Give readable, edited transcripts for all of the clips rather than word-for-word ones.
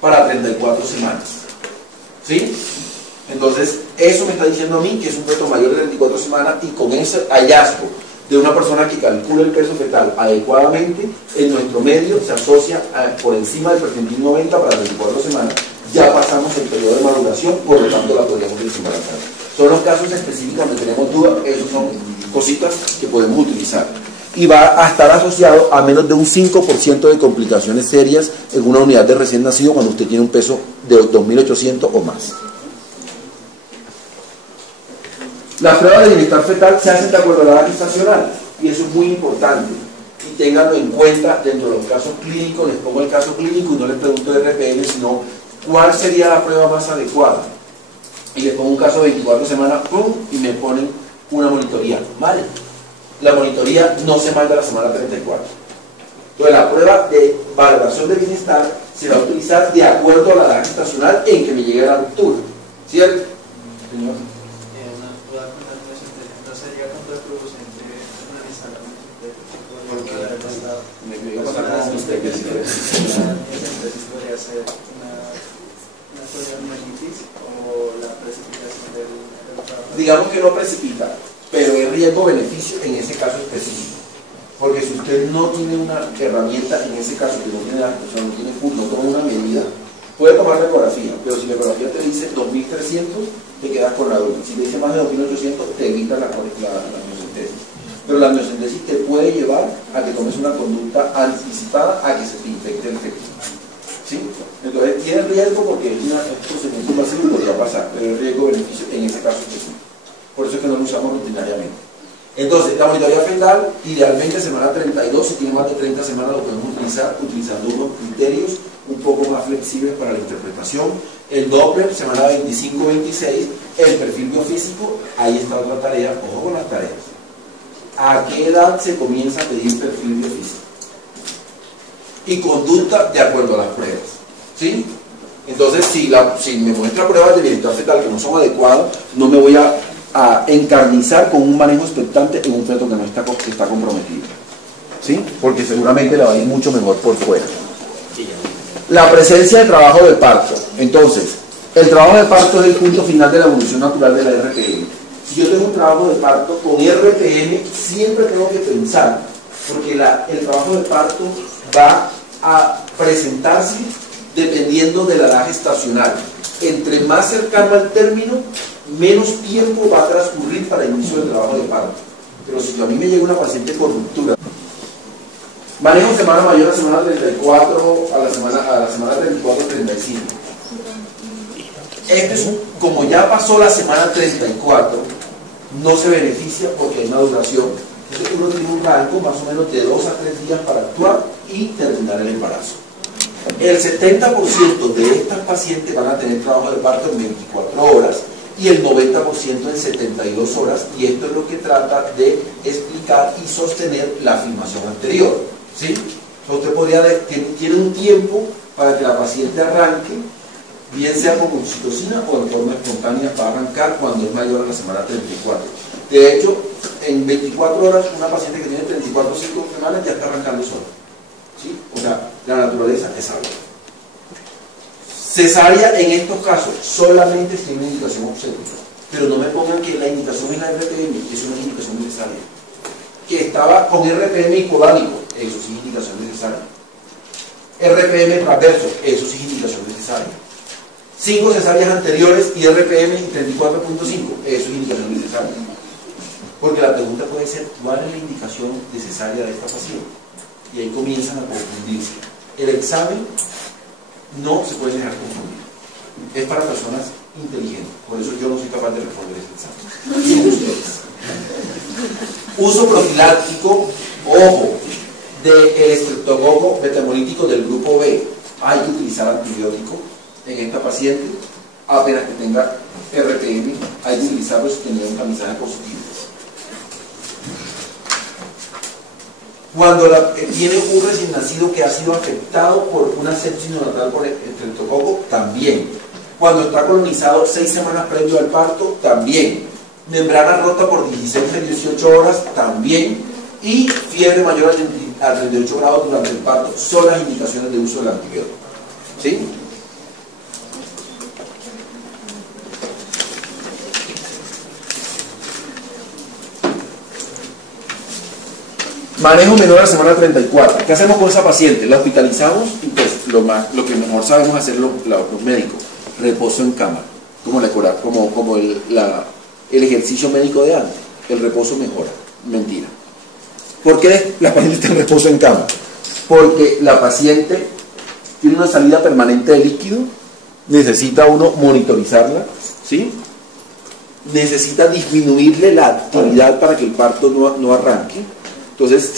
para 34 semanas. ¿Sí? Entonces, eso me está diciendo a mí que es un feto mayor de 34 semanas, y con ese hallazgo de una persona que calcula el peso fetal adecuadamente, en nuestro medio se asocia por encima del percentil 90 para 34 semanas, ya pasamos el periodo de maduración, por lo tanto la podríamos desembarazar. Son los casos específicos donde tenemos dudas, esos son cositas que podemos utilizar. Y va a estar asociado a menos de un 5% de complicaciones serias en una unidad de recién nacido cuando usted tiene un peso de 2.800 o más. Las pruebas de bienestar fetal se hacen de acuerdo a la edad gestacional, y eso es muy importante. Y ténganlo en cuenta dentro de los casos clínicos. Les pongo el caso clínico y no les pregunto de RPM, sino cuál sería la prueba más adecuada. Y les pongo un caso de 24 semanas, ¡pum!, y me ponen una monitoría. Vale. La monitoría no se manda a la semana 34. Entonces la prueba de valoración de bienestar se va a utilizar de acuerdo a la edad gestacional en que me llegue la ruptura. ¿Cierto? Señor. Digamos que no precipita, pero es riesgo-beneficio en ese caso específico. Porque si usted no tiene una herramienta, en ese caso, que no tiene la persona, no tiene no toma una medida, puede tomar la ecografía, pero si la ecografía te dice 2.300, te quedas con la duda. Si te dice más de 2.800, te evita la miocentesis. Pero la miocentesis te puede llevar a que tomes una conducta anticipada a que se te infecte el feto. ¿Sí? Entonces tiene riesgo porque es un procedimiento invasivo y podría pasar, pero el riesgo-beneficio en ese caso específico. Por eso es que no lo usamos rutinariamente. Entonces, la monitoría fetal, idealmente semana 32, si tiene más de 30 semanas lo podemos utilizar utilizando unos criterios un poco más flexibles para la interpretación. El Doppler, semana 25-26, el perfil biofísico, ahí está otra tarea, ojo con las tareas. ¿A qué edad se comienza a pedir perfil biofísico? Y conducta de acuerdo a las pruebas. ¿Sí? Entonces, si me muestra pruebas de bienestar fetal que no son adecuadas, no me voy a encarnizar con un manejo expectante en un feto que está comprometido. ¿Sí? Porque seguramente le va a ir mucho mejor por fuera. La presencia de trabajo de parto. Entonces, el trabajo de parto es el punto final de la evolución natural de la RPM. Si yo tengo un trabajo de parto con RPM, siempre tengo que pensar, porque el trabajo de parto va a presentarse dependiendo de la edad gestacional. Entre más cercano al término, menos tiempo va a transcurrir para el inicio del trabajo de parto. Pero si a mí me llega una paciente con ruptura, manejo semana mayor a semana 34 a la semana 34-35. Este es como ya pasó la semana 34, no se beneficia porque hay una duración. Entonces uno tiene un rango más o menos de 2 a 3 días para actuar y terminar el embarazo. El 70% de estas pacientes van a tener trabajo de parto en 24 horas y el 90% en 72 horas, y esto es lo que trata de explicar y sostener la afirmación anterior. ¿Sí? Usted podría tiene un tiempo para que la paciente arranque, bien sea con oxitocina o en forma espontánea, para arrancar cuando es mayor a la semana 34. De hecho, en 24 horas, una paciente que tiene 34 o 5 semanas ya está arrancando sola. ¿Sí? O sea, la naturaleza es algo. Cesárea en estos casos solamente si hay una indicación obstétrica, pero no me pongan que la indicación es la RPM, eso no es indicación necesaria. Que estaba con RPM hipodálico, eso sí es indicación necesaria. RPM transverso, eso sí es indicación necesaria. 5 cesáreas anteriores y RPM 34.5, eso es indicación necesaria. Porque la pregunta puede ser, ¿cuál es la indicación de cesárea de esta paciente? Y ahí comienzan a confundirse. El examen no se puede dejar confundir. Es para personas inteligentes. Por eso yo no soy capaz de responder ese examen. Uso profiláctico, ojo, del estreptococo betamolítico del grupo B. Hay que utilizar antibiótico en esta paciente. Apenas que tenga RPM, hay que utilizarlo si tiene un tamizaje positivo. Cuando tiene un recién nacido que ha sido afectado por una sepsis neonatal por el estreptococo, también. Cuando está colonizado 6 semanas previo al parto, también. Membrana rota por 16 a 18 horas, también. Y fiebre mayor a 38 grados durante el parto son las indicaciones de uso del antibiótico. ¿Sí? Manejo menor a la semana 34. ¿Qué hacemos con esa paciente? La hospitalizamos y pues lo que mejor sabemos hacer los médicos, reposo en cama, como el ejercicio médico de antes. El reposo mejora. Mentira. ¿Por qué la paciente está en reposo en cama? Porque la paciente tiene una salida permanente de líquido, necesita uno monitorizarla, ¿sí? Necesita disminuirle la actividad para que el parto no arranque. Entonces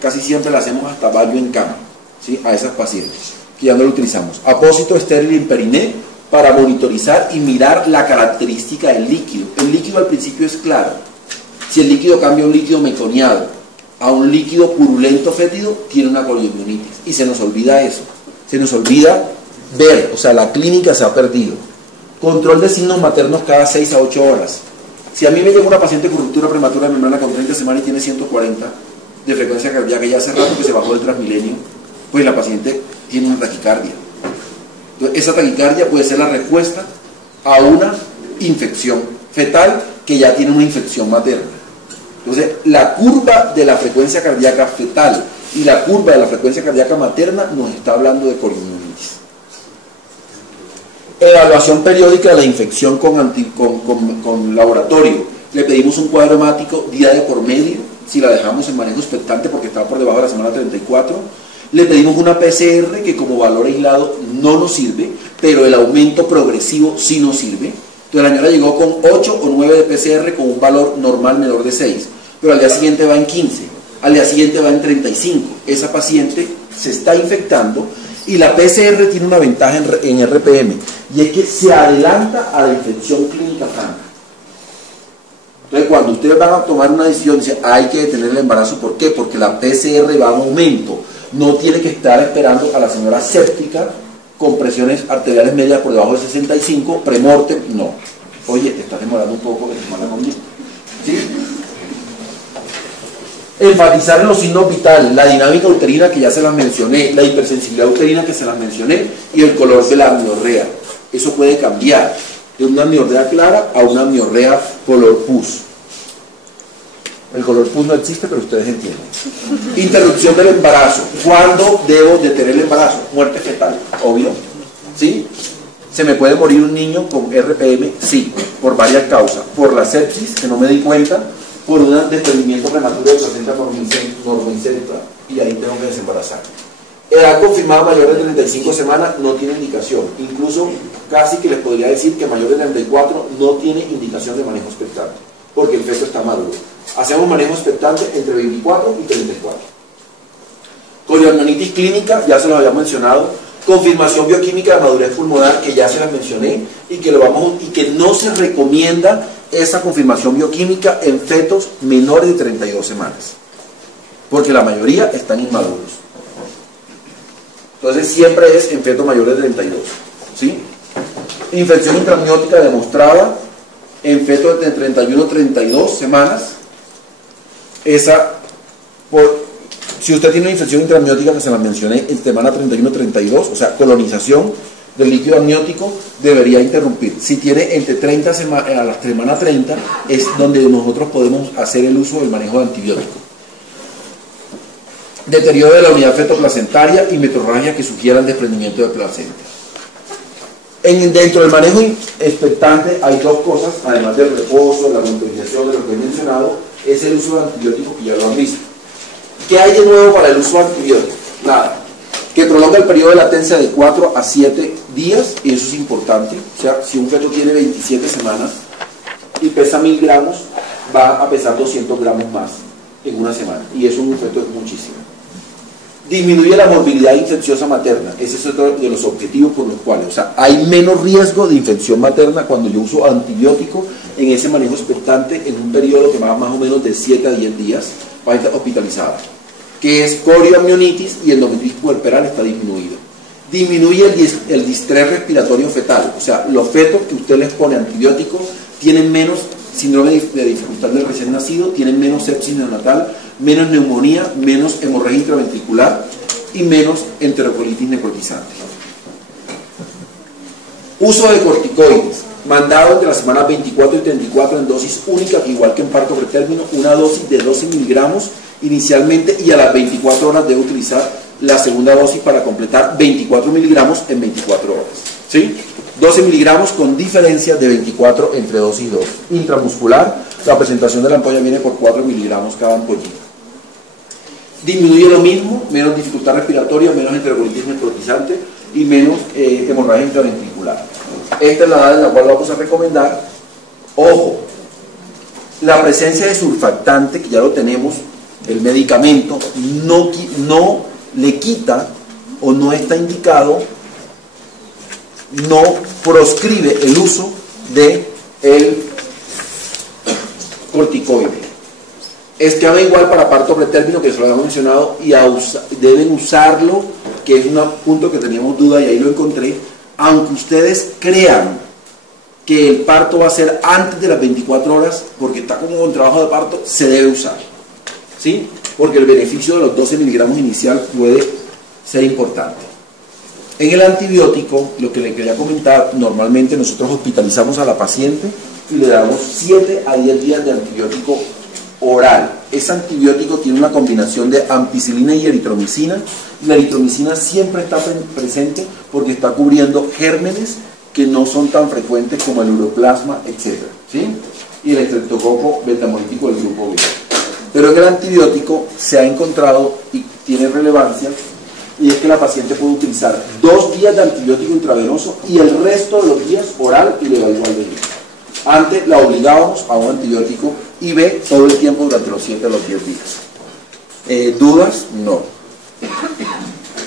casi siempre le hacemos hasta baño en cama, ¿sí? A esas pacientes, que ya no lo utilizamos. Apósito estéril en periné para monitorizar y mirar la característica del líquido. El líquido al principio es claro. Si el líquido cambia a un líquido meconiado a un líquido purulento fétido, tiene una coriomionitis. Y se nos olvida eso. Se nos olvida ver, o sea, la clínica se ha perdido. Control de signos maternos cada 6 a 8 horas. Si a mí me llega una paciente con ruptura prematura de membrana con 30 semanas y tiene 140 de frecuencia cardíaca, ya hace rato que se bajó del Transmilenio, pues la paciente tiene una taquicardia. Entonces, esa taquicardia puede ser la respuesta a una infección fetal que ya tiene una infección materna. Entonces, la curva de la frecuencia cardíaca fetal y la curva de la frecuencia cardíaca materna nos está hablando de coriomionitis. Evaluación periódica de la infección con laboratorio. Le pedimos un cuadro hemático diario por medio, si la dejamos en manejo expectante porque está por debajo de la semana 34. Le pedimos una PCR que como valor aislado no nos sirve, pero el aumento progresivo sí nos sirve. Entonces la señora llegó con 8 o 9 de PCR con un valor normal menor de 6, pero al día siguiente va en 15, al día siguiente va en 35. Esa paciente se está infectando y la PCR tiene una ventaja en RPM, y es que se adelanta a la infección clínica franca. Entonces cuando ustedes van a tomar una decisión, dicen, hay que detener el embarazo. ¿Por qué? Porque la PCR va en aumento. No tiene que estar esperando a la señora séptica con presiones arteriales medias por debajo de 65, premortem, no. Oye, te estás demorando un poco en tomar la conducta. ¿Sí? Enfatizar en los signos vitales, la dinámica uterina que ya se las mencioné, la hipersensibilidad uterina que se las mencioné y el color de la amniorrea. Eso puede cambiar de una amniorrea clara a una amniorrea color pus. El color pus no existe, pero ustedes entienden. Interrupción del embarazo. ¿Cuándo debo detener el embarazo? Muerte fetal, obvio. ¿Sí? ¿Se me puede morir un niño con RPM? Sí, por varias causas. Por la sepsis, que no me di cuenta, por un desprendimiento prematuro de placenta normocéntrica, y ahí tengo que desembarazar. Edad confirmada mayor de 35 semanas no tiene indicación. Incluso casi que les podría decir que mayor de 34 no tiene indicación de manejo expectante, porque el feto está maduro. Hacemos manejo expectante entre 24 y 34. Coriomionitis clínica, ya se lo había mencionado. Confirmación bioquímica de madurez pulmonar, que ya se las mencioné, y que no se recomienda esa confirmación bioquímica en fetos menores de 32 semanas, porque la mayoría están inmaduros. Entonces siempre es en fetos mayores de 32. ¿Sí? Infección intramniótica demostrada en fetos de 31 a 32 semanas. Si usted tiene una infección intramniótica que se la mencioné en semana 31-32, o sea, colonización del líquido amniótico, debería interrumpir. Si tiene entre 30 a la semana 30, es donde nosotros podemos hacer el uso del manejo de antibiótico. Deterioro de la unidad fetoplacentaria y metorragia que sugieran desprendimiento de placenta. Dentro del manejo expectante hay dos cosas, además del reposo, la monitorización, de lo que he mencionado, es el uso de antibióticos, que ya lo han visto. ¿Qué hay de nuevo para el uso de antibióticos? Nada. Que prolonga el periodo de latencia de 4 a 7 días, y eso es importante. O sea, si un feto tiene 27 semanas y pesa 1000 gramos, va a pesar 200 gramos más en una semana, y eso en un feto es muchísimo. Disminuye la morbilidad infecciosa materna. Ese es otro de los objetivos por los cuales, o sea, hay menos riesgo de infección materna cuando yo uso antibiótico en ese manejo expectante en un periodo que va más o menos de 7 a 10 días para estar hospitalizada, que es coriomionitis, y el endometritis puerperal está disminuido. Disminuye el distrés respiratorio fetal, o sea, los fetos que usted les pone antibióticos tienen menos síndrome de dificultad del recién nacido, tienen menos sepsis neonatal, menos neumonía, menos hemorragia intraventricular y menos enterocolitis necrotizante. Uso de corticoides, mandado entre las semanas 24 y 34 en dosis única, igual que en parto pretérmino, una dosis de 12 miligramos inicialmente y a las 24 horas debe utilizar la segunda dosis para completar 24 miligramos en 24 horas. ¿Sí? 12 miligramos con diferencia de 24 entre dosis y 2. Intramuscular, la presentación de la ampolla viene por 4 miligramos cada ampollita. Disminuye lo mismo, menos dificultad respiratoria, menos enterocolitis necrotizante y menos hemorragia intraventricular. Esta es la edad en la cual vamos a recomendar. Ojo, la presencia de surfactante, que ya lo tenemos, el medicamento no le quita o no está indicado, no proscribe el uso de el corticoide. Esquema igual para parto pretérmino, que se lo habíamos mencionado, y deben usarlo, que es un punto que teníamos duda y ahí lo encontré. Aunque ustedes crean que el parto va a ser antes de las 24 horas, porque está como un trabajo de parto, se debe usar, ¿sí? Porque el beneficio de los 12 miligramos inicial puede ser importante. En el antibiótico, lo que le quería comentar, normalmente nosotros hospitalizamos a la paciente y le damos 7 a 10 días de antibiótico oral. Ese antibiótico tiene una combinación de ampicilina y eritromicina, y la eritromicina siempre está presente porque está cubriendo gérmenes que no son tan frecuentes como el uroplasma, etc. ¿Sí? Y el estreptococo beta-hemolítico del grupo B. Pero en el antibiótico se ha encontrado y tiene relevancia, y es que la paciente puede utilizar 2 días de antibiótico intravenoso y el resto de los días oral y le da igual de bien. Antes la obligábamos a un antibiótico IV todo el tiempo durante los 7 a los 10 días. ¿Dudas? No.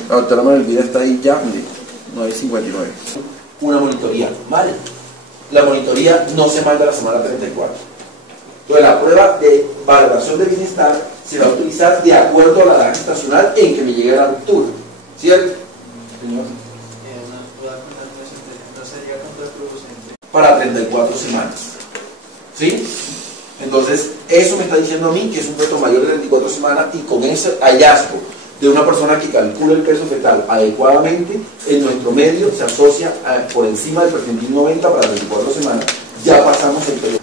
La doctora Manuelvira está ahí ya, mire, 9:59. Una monitoría, ¿vale? La monitoría no se manda a la semana 34. Entonces la prueba de valoración de bienestar se va a utilizar de acuerdo a la edad gestacional en que me llegue la ruptura. ¿Cierto? Señor. Para 34 semanas. ¿Sí? Entonces, eso me está diciendo a mí que es un feto mayor de 34 semanas, y con ese hallazgo de una persona que calcula el peso fetal adecuadamente, en nuestro medio se asocia por encima del percentil 90 para 34 semanas. Ya pasamos el periodo.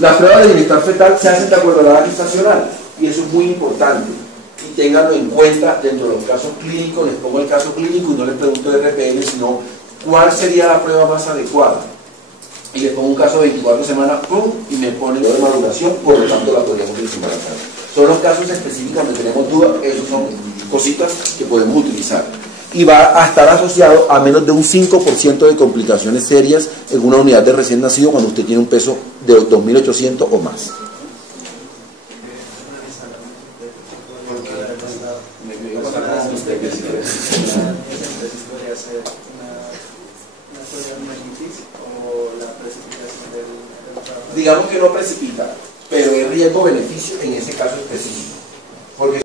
Las pruebas de bienestar fetal se hacen de acuerdo a la edad gestacional, y eso es muy importante. Y ténganlo en cuenta dentro de los casos clínicos. Les pongo el caso clínico y no les pregunto de RPM, sino cuál sería la prueba más adecuada. Y les pongo un caso de 24 semanas, ¡pum!, y me pone lo de maduración, por lo tanto la podríamos desembarazar. Son los casos específicos donde tenemos dudas, esos son cositas que podemos utilizar. Y va a estar asociado a menos de un 5% de complicaciones serias en una unidad de recién nacido cuando usted tiene un peso de 2.800 o más. Digamos que no precipita, pero es riesgo-beneficio en ese caso específico. Porque